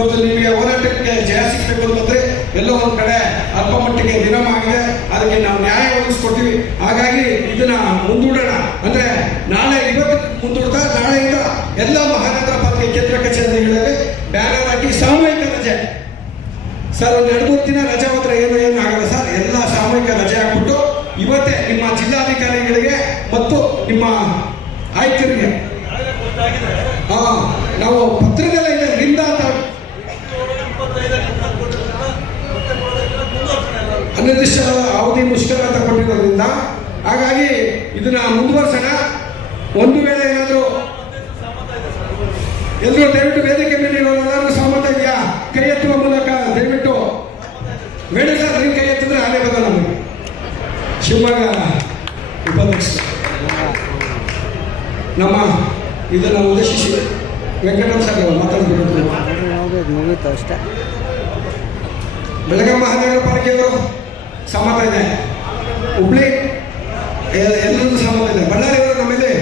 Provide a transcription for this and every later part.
ಇವತ್ತು ನಿಮಗೆ ಹೋರಾಟಕ್ಕೆ ಜಯ ಸಿಗಬೇಕು ಅಂತಂದ್ರೆ ಎಲ್ಲೋ ಒಂದ್ ಕಡೆ ಅಲ್ಪ ಮಟ್ಟಿಗೆ ವಿರಾಮ ಆಗಿದೆ. ಅದಕ್ಕೆ ನಾವು ನ್ಯಾಯ ಒದಗಿಸ್ಕೊಡ್ತೀವಿ. ಹಾಗಾಗಿ ಇದನ್ನ ಮುಂದೂಡೋಣ. ಅಂದ್ರೆ ನಾಳೆ ಇವತ್ತು ಮುಂದೂಡ್ತಾ ನಾಳೆಯಿಂದ ಎಲ್ಲ ಮಹಾನಗರ ಪಾಲಿಕೆ ಕೇಂದ್ರ ಕಚೇರಿಗಳಲ್ಲಿ ಬ್ಯಾನರ್ ಹಾಕಿ ಸಾಮೂಹಿಕ ರಜೆ ಸರ್. ಒಂದು 2-3 ದಿನ ರಜೆ ಮಾತ್ರ ಏನು ಆಗಲ್ಲ ಸರ್. ಎಲ್ಲ ಸಾಮೂಹಿಕ ರಜೆ ಹಾಕ್ಬಿಟ್ಟು ಇವತ್ತೇ ನಿಮ್ಮ ಜಿಲ್ಲಾಧಿಕಾರಿಗಳಿಗೆ ಮತ್ತು ನಿಮ್ಮ ಆಯುಕ್ತರಿಗೆ ನಾವು ಪತ್ರದಲ್ಲೇ ಇದೆ ನಿಂದ ಅನಿರ್ದಿಷ್ಟ ಅವಧಿ ಮುಷ್ಕರ ಅಂತ ಕೊಟ್ಟಿರೋದ್ರಿಂದ ಹಾಗಾಗಿ ಇದನ್ನ ಮುಂದುವರ್ಸೋಣ. ಒಂದು ವೇಳೆ ಏನಾದರೂ ಎಲ್ಲರೂ ದಯವಿಟ್ಟು ವೇದಿಕೆ ಮೇಲೆ ಇರೋರೆಲ್ಲರೂ ಸಹಮತ ಇದೆಯಾ? ಕೈ ಎತ್ತುವ ಮೂಲಕ ದಯವಿಟ್ಟು ಬೇಡ ಸರ್. ನೀವು ಕೈ ಎತ್ತಿದ್ರೆ ಆನೆ ಬಂದ ನಮಗೆ ಶಿವಮೊಗ್ಗ ಉಪಾಧ್ಯಕ್ಷ ನಮ್ಮ ಇದನ್ನ ಉದ್ದೇಶಿಸಿ ವೆಂಕಟರಾಮ್ ಸರ್ ಮಾತಾಡ್ಬಿಟ್ಟು ಅಷ್ಟೇ. ಬೆಳಗಾವಿ ಮಹಾನಗರ ಪಾಲಿಕೆಯವರು ಸಹಮತ ಇದೆ. ಹುಬ್ಳಿ ಎಲ್ಲರೂ ಸಹಮತ ಇದೆ. ಬಳ್ಳಾರಿಯವರು ನಮ್ಮಲ್ಲಿ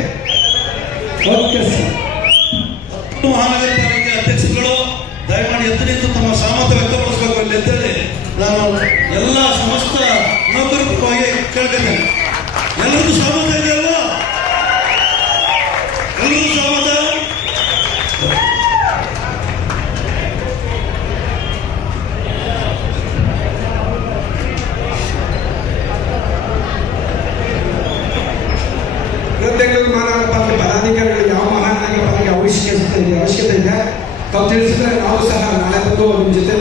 ಮಹಾನಗರ ಪಾಲಿಕೆ ಅಧ್ಯಕ್ಷರುಗಳು ದಯಮಾಡಿ ಎತ್ತರಿದ್ದು ತಮ್ಮ ಸಹಮತ ವ್ಯಕ್ತಪಡಿಸಬೇಕು ಅಲ್ಲಿ ಅಂತೇಳಿ ನಾನು ಎಲ್ಲ ಸಮಸ್ತ ನೌಕರ ಪರವಾಗಿ ಕೇಳ್ತೇನೆ. ಎಲ್ಲರಿಗೂ ಸಹಮತ ಇದೆಯಲ್ಲ? ಎಲ್ಲರಿಗೂ ಸಹಮತ? ಬೆಂಗಳೂರು ಮಹಾನಗರ ಪಾಲಿಕೆ ಪದಾಧಿಕಾರಿಗಳು ಯಾವ ಮಹಾನಗರ ಪಾಲಿಕೆ ಅವಶ್ಯಕತೆ ಇದೆ ತಾವು ತಿಳಿಸಿದ್ರೆ ನಾವು ಸಹ ನಾಳೆ ಬಂದು ನಿಮ್ಮ ಜೊತೆ